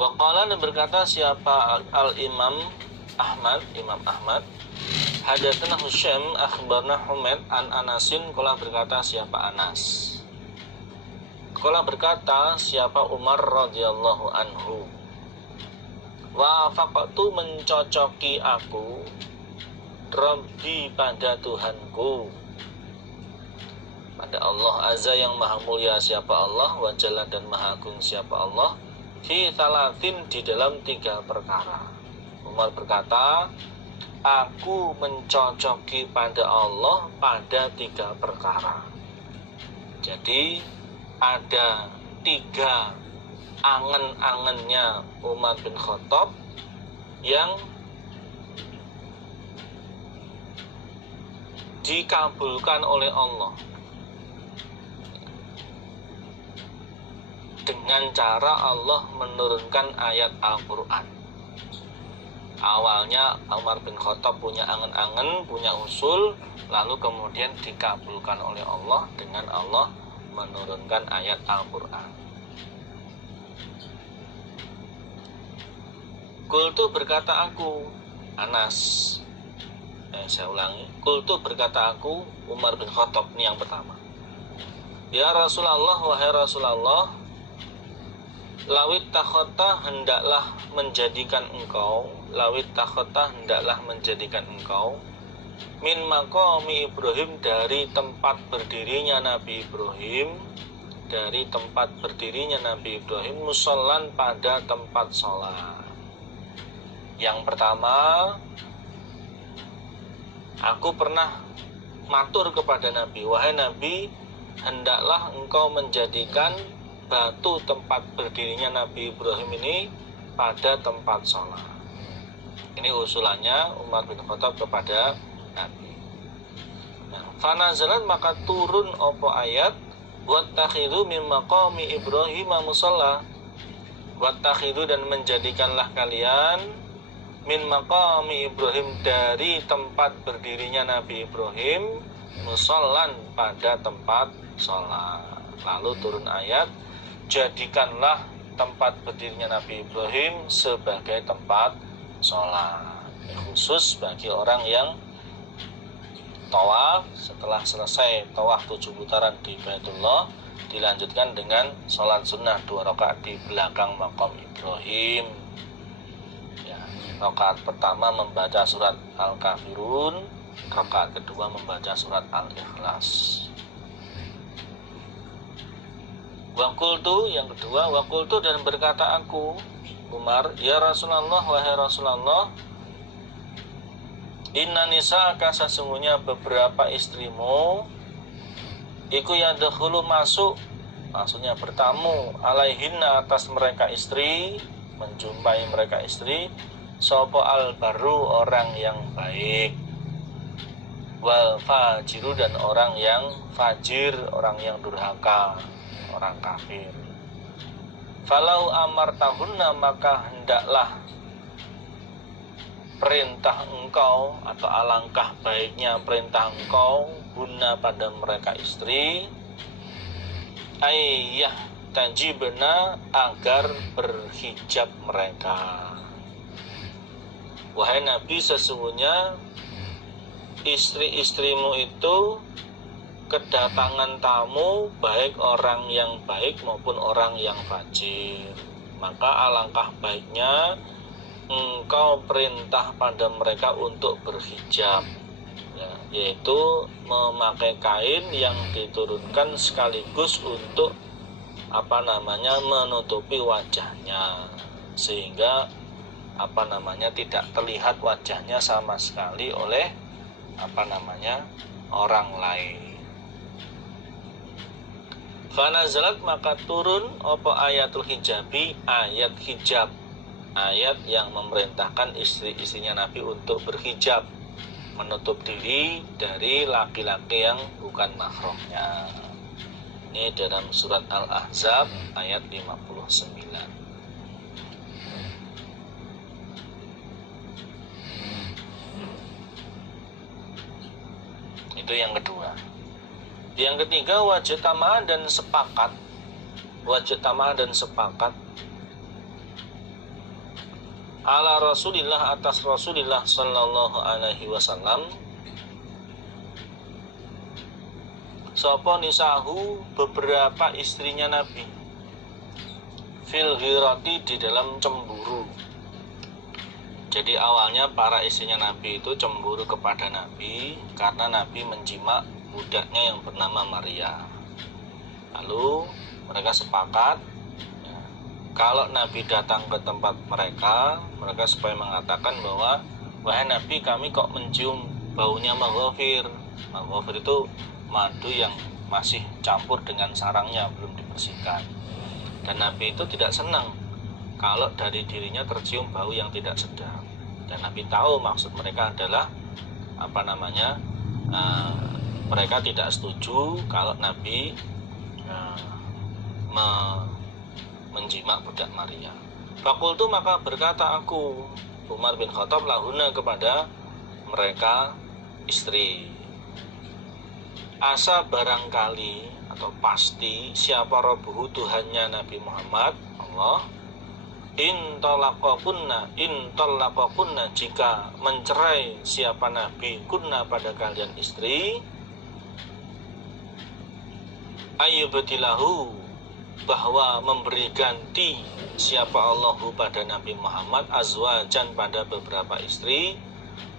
Wa qala, dan berkata siapa al-Imam Ahmad, Imam Ahmad, hadatsana Husaim akhbarna Humaid an Anasin, qala berkata siapa Anas, qala berkata siapa Umar radhiyallahu anhu, wa faqatu, mencocoki aku, Rabbi, pada Tuhanku, pada Allah azza yang maha mulia siapa Allah, wa jalla dan maha agung siapa Allah, fi thalathin, di dalam 3 perkara. Umar berkata, aku mencocoki pada Allah pada 3 perkara. Jadi ada 3 angen-angennya Umar bin Khattab yang dikabulkan oleh Allah dengan cara Allah menurunkan ayat Al-Quran. Awalnya Umar bin Khattab punya angen-angen, punya usul, lalu kemudian dikabulkan oleh Allah dengan Allah menurunkan ayat Al-Quran. Qultu, berkata aku, Anas, saya ulangi, Qultu, berkata aku, Umar bin Khattab, ini yang pertama, ya Rasulullah, wahai Rasulullah, lawit takhota, hendaklah menjadikan engkau, lawit takhota, hendaklah menjadikan engkau, min maqami Ibrahim, dari tempat berdirinya Nabi Ibrahim, dari tempat berdirinya Nabi Ibrahim, musallan, pada tempat sholat. Yang pertama, aku pernah matur kepada Nabi, wahai Nabi, hendaklah engkau menjadikan batu tempat berdirinya Nabi Ibrahim ini pada tempat sholat. Ini usulannya Umar bin Khattab kepada Nabi. Fanazalat, maka turun opo ayat, wattakhidhu min maqami Ibrahim musalla, wattakhidhu, dan menjadikanlah kalian, min maqami Ibrahim, dari tempat berdirinya Nabi Ibrahim, musallan, pada tempat sholat. Lalu turun ayat, jadikanlah tempat berdirinya Nabi Ibrahim sebagai tempat sholat. Khusus bagi orang yang tawaf, setelah selesai tawaf 7 putaran di Baitullah, dilanjutkan dengan sholat sunnah 2 rakaat di belakang makam Ibrahim. Ya, rakaat pertama membaca surat Al-Kafirun, rakaat kedua membaca surat Al-Ikhlas. Waqultu, yang kedua, waqultu, dan berkata aku, Umar, ya Rasulullah, wahai Rasulullah, inna nisa'aka, sesungguhnya beberapa istrimu, iku yadkhulu, masuk, maksudnya bertamu, alaihinna, atas mereka istri, menjumpai mereka istri, sopo al-baru, orang yang baik, wal fajiru, dan orang yang fajir, orang yang durhaka, orang kafir. Falau amartahunna, maka hendaklah perintah engkau, atau alangkah baiknya perintah engkau, guna pada mereka istri, ayyah tajibna, agar berhijab mereka. Wahai Nabi, sesungguhnya istri-istrimu itu kedatangan tamu, baik orang yang baik maupun orang yang fajir. Maka alangkah baiknya engkau perintah pada mereka untuk berhijab, ya, yaitu memakai kain yang diturunkan sekaligus untuk menutupi wajahnya, sehingga tidak terlihat wajahnya sama sekali oleh orang lain. Fanazalat, maka turun apa ayatul hijabi, ayat hijab, ayat yang memerintahkan istri-istrinya Nabi untuk berhijab, menutup diri dari laki-laki yang bukan mahramnya. Ini dalam surat Al-Ahzab ayat 59. Itu yang kedua. Yang ketiga, wajtama'ah, dan sepakat, ala Rasulillah, atas Rasulillah sallallahu alaihi wasallam, sapa nisahu, beberapa istrinya Nabi, fil ghirati, di dalam cemburu. Jadi awalnya para istrinya Nabi itu cemburu kepada Nabi karena Nabi menjima budaknya yang bernama Maria. Lalu mereka sepakat, ya, kalau Nabi datang ke tempat mereka supaya mengatakan bahwa, wahai Nabi, kami kok mencium baunya maghfir. Maghfir itu madu yang masih campur dengan sarangnya, belum dibersihkan. Dan Nabi itu tidak senang kalau dari dirinya tercium bau yang tidak sedap. Dan Nabi tahu maksud mereka adalah mereka tidak setuju kalau Nabi menjima budak Maria. Fakultu, maka berkata aku, Umar bin Khattab, lahuna, kepada mereka istri, asa barangkali atau pasti, siapa Rabbuhu, Tuhannya Nabi Muhammad, Allah, in talaqakunna, jika mencerai siapa Nabi, kunna, pada kalian istri, ayyubtilahu, bahwa memberi ganti siapa Allahu pada Nabi Muhammad, azwajan, pada beberapa istri,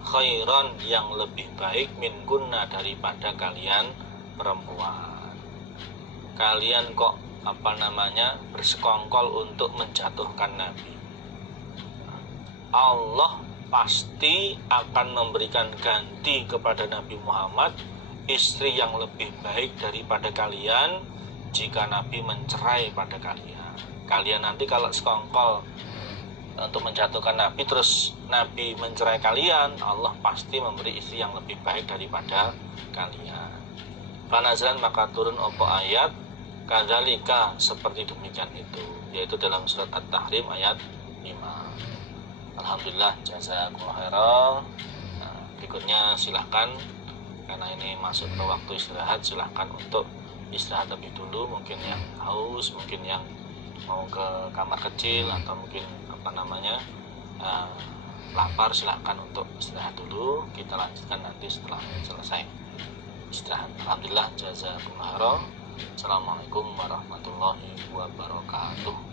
khairan, yang lebih baik, min kunna, daripada kalian perempuan. Kalian kok bersekongkol untuk menjatuhkan Nabi. Allah pasti akan memberikan ganti kepada Nabi Muhammad istri yang lebih baik daripada kalian jika Nabi mencerai pada kalian. Kalian nanti kalau sekongkol untuk menjatuhkan Nabi, terus Nabi mencerai kalian, Allah pasti memberi istri yang lebih baik daripada kalian. Panazalan, maka turun opo ayat kadzalika, seperti demikian itu, yaitu dalam surat At-Tahrim ayat 5. Alhamdulillah, jazakumullah khairan. Berikutnya silahkan, karena ini masuk ke waktu istirahat, silahkan untuk istirahat lebih dulu. Mungkin yang haus, mungkin yang mau ke kamar kecil, atau mungkin lapar, silahkan untuk istirahat dulu. Kita lanjutkan nanti setelah selesai istirahat. Alhamdulillah, jazakumullah khairan. Assalamualaikum warahmatullahi wabarakatuh.